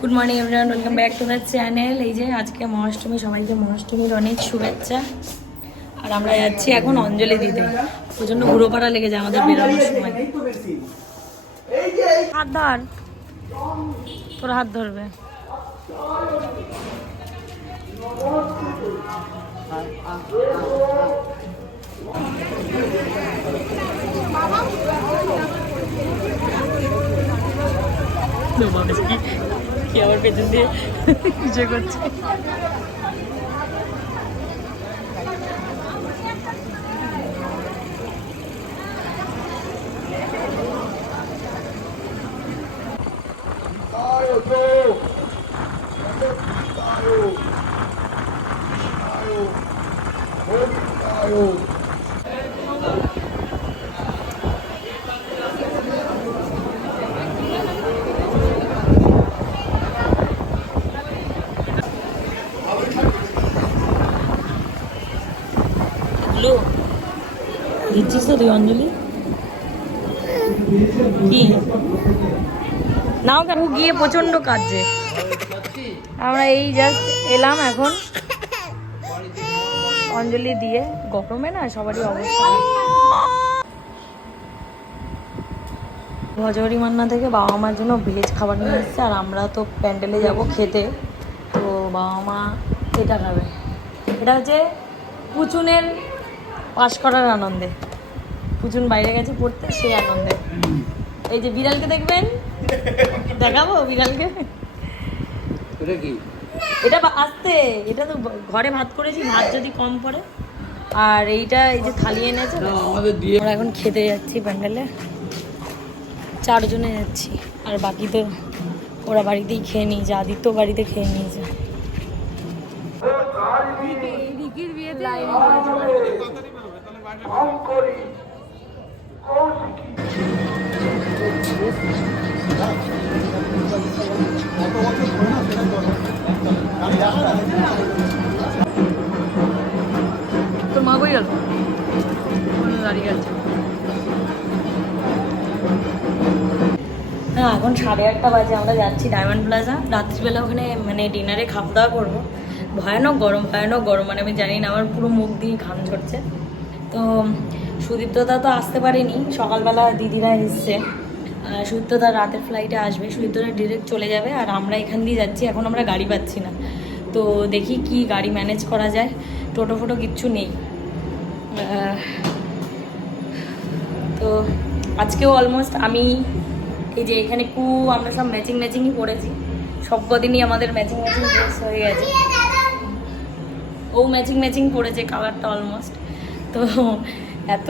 Good morning everyone welcome back to the channel এই যে আজকে মহাষ্টমী, সবাইকে মহাষ্টমীর অনেক শুভেচ্ছা। আর আমরা যাচ্ছি এখন অঞ্জলি দিতে। প্রচণ্ড ঘুরোপাড়া লেগে যায় আমাদের বেরোনোর সময়। হাত ধর। তোর হাত ধরবে। কি আবার পেছন দিয়ে? কিছু করছে। এগুলো দিচ্ছিস তো তুই অঞ্জলি? কি? নাও কেন? গিয়ে প্রচণ্ড কাজে আমরা এই জাস্ট এলাম এখন। অঞ্জলি দিয়ে। গরমে না সবারই অবস্থা। ভজহরি মান্না থেকে বাবা মার জন্য ভেজ খাবার নিয়ে এসছে, আর আমরা তো প্যান্ডেলে যাব খেতে। তো বাবা মা এটা খাবে। এটা হচ্ছে পুচুনের পাশ করার আনন্দে। পুচুন বাইরে গেছে পড়তে সেই আনন্দে। এই যে বিড়ালকে দেখবেন? দেখাবো বিড়ালকে? এটা কি? এটা আসতে এটা তো ঘরে ভাত করেছি ভাত যদি কম পড়ে। আর এইটা এই যে থালি এনেছে। না আমাদের দিয়ে আমরা এখন খেতে যাচ্ছি প্যান্ডেলে। চারজনে যাচ্ছি আর বাকি তো ওরা বাড়িতেই খেয়ে নিয়েছে আদিত্য বাড়িতে খেয়ে নিয়েছে তোর মা কই গেল? দাঁড়িয়ে আছে হ্যাঁ এখন সাড়ে আটটা বাজে আমরা যাচ্ছি ডায়মন্ড প্লাজা রাত্রিবেলা ওখানে মানে ডিনারে খাওয়া দাওয়া করব। ভয়ানক গরম ভয়ানক গরম মানে আমি জানি না আমার পুরো মুখ দিয়ে ঘাম ঝরছে। তো সুদীপ্তদা তো আসতে পারেনি। সকালবেলা দিদিরা এসছে। সুদীপ্তদা রাতের ফ্লাইটে আসবে। সুদীপ্তদা ডিরেক্ট চলে যাবে আর আমরা এখান দিয়ে যাচ্ছি। এখন আমরা গাড়ি পাচ্ছি না। তো দেখি কি গাড়ি ম্যানেজ করা যায়। টোটো ফোটো কিচ্ছু নেই। তো আজকেও অলমোস্ট আমি এই যে এখানে কু, আমরা সব ম্যাচিং ম্যাচিংই পড়েছি। সব কদিনই আমাদের ম্যাচিং ম্যাচিং ড্রেস হয়ে গেছে। ও ম্যাচিং ম্যাচিং পড়েছে কালারটা অলমোস্ট তো এত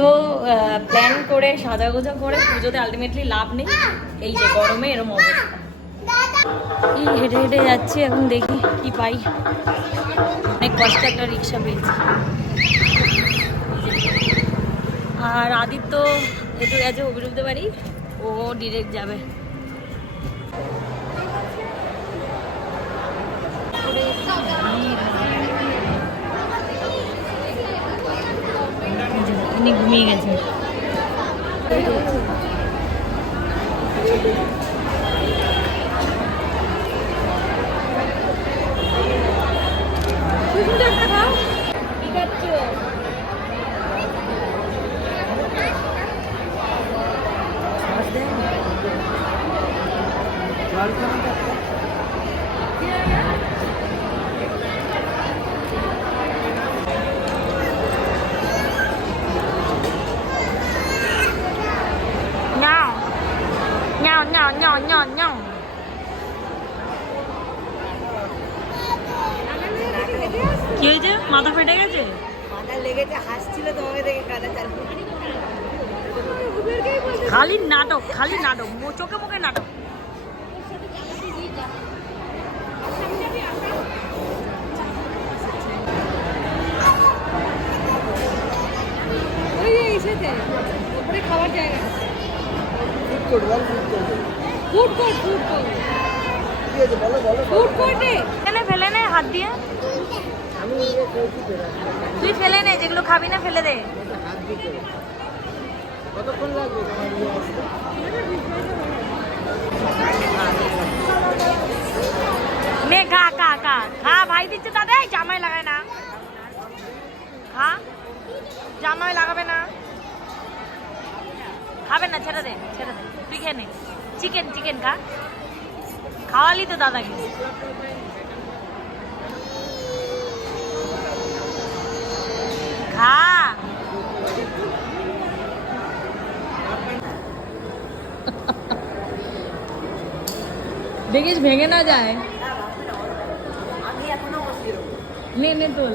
প্ল্যান করে, সাজাগোজা করে পুজোতে আলটিমেটলি লাভ নেই। এই যে গরমে এরম অবস্থা। এই হেঁটে হেঁটে যাচ্ছি, এখন দেখি কি পাই। অনেক কষ্ট একটা রিক্সা পেয়েছি। আর আদিত্য একটু গেছে অভিরুদ্ধ বাড়ি ও ডিরেক্ট যাবে। এই যে, ইনি ঘুমিয়ে গেছে nhau, nhau, nhau. কি হয়েছে? মাথা ফেটে গেছে? মাথা লেগেছে হাসছিল তোমাকে দেখে কাদা চালু খালি নাটক খালি নাটক চোখে মুখে নাটক। খাবার জায়গা ফুড কোর্ট বল food court food court food court কি আছে বলো বলো ফুড কোর্টে ফেলে ফেলে নে হাত দিয়ে আমি নিজে খেয়েছি তো রাস্তায়। তুই ফেলে নে যেগুলো খাবি না ফেলে দে। ওটা হাত দিতে কতক্ষণ লাগবে তোমার নিয়ে আসতে দিচ্ছে দাদা জামাই লাগায় না। হ্যাঁ জামাই লাগাবে না। খাবে না ছেড়ে দে ছেড়ে দে। তুই খেয়ে নে। চিকেন চিকেন খা। খাওয়ালি তো দাদাকে। খা দেখিস ভেঙে না যায়। নে নে তোল।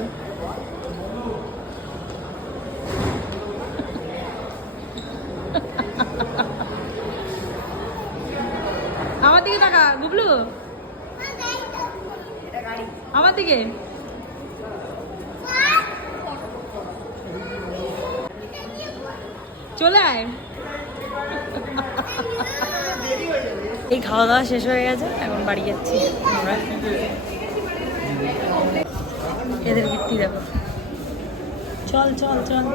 আমার দিকে তাকা গুবলু। আমার দিকে। চলে আয়। এই খাওয়া দাওয়া শেষ হয়ে গেছে এখন বাড়ি যাচ্ছি। আমরা এদের কীর্তি দেখো। চল চল চল।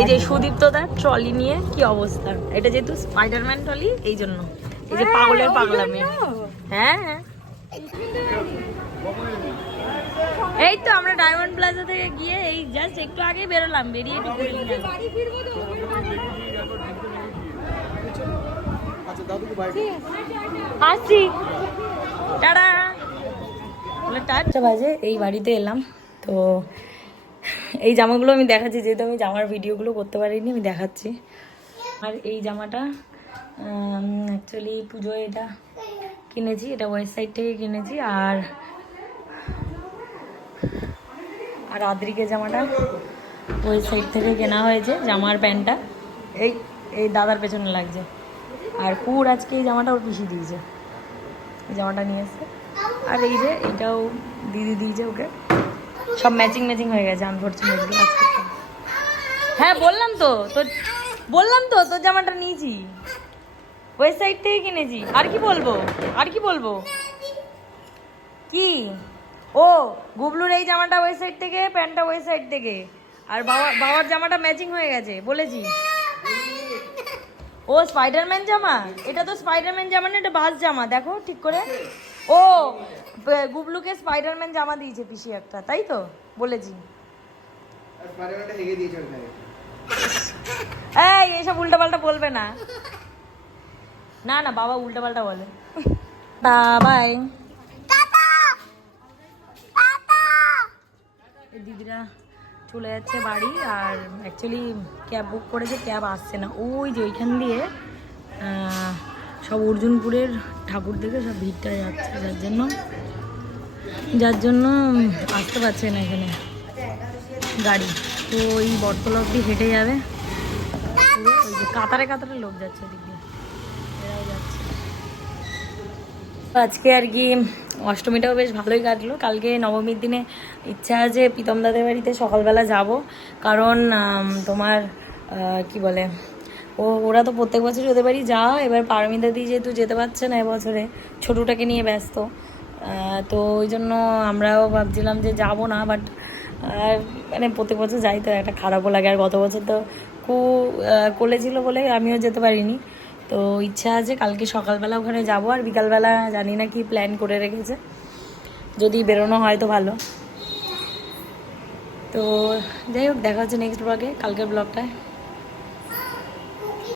এই যে সুদীপ্ত দার ট্রলি নিয়ে কি অবস্থা। এটা যেহেতু স্পাইডারম্যান ট্রলি এই জন্য। এই যে পাগলের পাগলামি। হ্যাঁ হ্যাঁ। এই তো আমরা ডায়মন্ড প্লাজা থেকে গিয়ে এই জাস্ট একটু আগে বেরোলাম বেরিয়ে একটু ঘুরে আসছি। টাটা। টাটা বাজে এই বাড়িতে এলাম। তো এই জামাগুলো আমি দেখাচ্ছি যেহেতু আমি জামার ভিডিওগুলো করতে পারিনি আমি দেখাচ্ছি। আর এই জামাটা অ্যাকচুয়ালি পুজোয় এটা কিনেছি, এটা ওয়েবসাইট থেকে কিনেছি। আর আর আদ্রিকে জামাটা ওয়েবসাইট থেকে কেনা হয়েছে, জামার প্যান্টটা। এই এই দাদার পেছনে লাগছে। আর কুর আজকে এই জামাটা ওর পিসি দিয়েছে। এই জামাটা নিয়ে এসছে। আর এই যে, এটাও দিদি দিয়েছে ওকে। সব ম্যাচিং ম্যাচিং হয়ে গেছে আনফর্চুনেটলি আজকে। হ্যাঁ বললাম তো তোর বললাম তো, তোর জামাটা নিয়েছি। ওয়েবসাইট থেকে কিনেছি। আর কি বলব? আর কি বলব? কি? ও গুবলুর এই জামাটা ওয়েবসাইট থেকে প্যান্টটা ওয়েবসাইট থেকে। আর বাবা বাবার জামাটা ম্যাচিং হয়ে গেছে বলেছি। ও স্পাইডারম্যান জামা? এটা তো স্পাইডারম্যান জামা না এটা বাস জামা দেখো ঠিক করে। ও গুবলুকে স্পাইডারম্যান জামা দিয়েছে পিসি একটা তাই তো? বলেছি। এই এসব উল্টাপাল্টা বলবে না। না না বাবা উল্টাপাল্টা বলে। বাবাই দিদিরা চলে যাচ্ছে বাড়ি আর অ্যাকচুয়ালি ক্যাব বুক করেছে ক্যাব আসছে না। ওই যে ওইখান দিয়ে সব অর্জুনপুরের ঠাকুর থেকে সব ভিড়টা যাচ্ছে যার জন্য যার জন্য আসতে পারছে না এখানে গাড়ি। তো ওই বটতলা অব্দি হেঁটে যাবে। কাতারে কাতারে লোক যাচ্ছে ওদিক দিয়ে এরাও যাচ্ছে আজকে আর কি অষ্টমীটাও বেশ ভালোই কাটলো। কালকে নবমীর দিনে ইচ্ছা আছে প্রীতম দাদের বাড়িতে সকালবেলা যাব। কারণ তোমার কি বলে ও ওরা তো প্রত্যেক বছরই ওদের বাড়ি যাওয়া এবার পারমিতা দি যেহেতু যেতে পারছে না এবছরে ছোটোটাকে নিয়ে ব্যস্ত। তো ওই জন্য আমরাও ভাবছিলাম যে যাব না বাট মানে প্রত্যেক বছর যাই তো একটা খারাপও লাগে। আর গত বছর তো আহ, কোলে বলে আমিও যেতে পারিনি। তো ইচ্ছা আছে কালকে সকালবেলা ওখানে যাব, আর বিকালবেলা জানি না কি প্ল্যান করে রেখেছে। যদি বেরোনো হয় তো ভালো। তো যাই হোক, দেখা হচ্ছে নেক্সট ব্লগে কালকের ব্লগটায়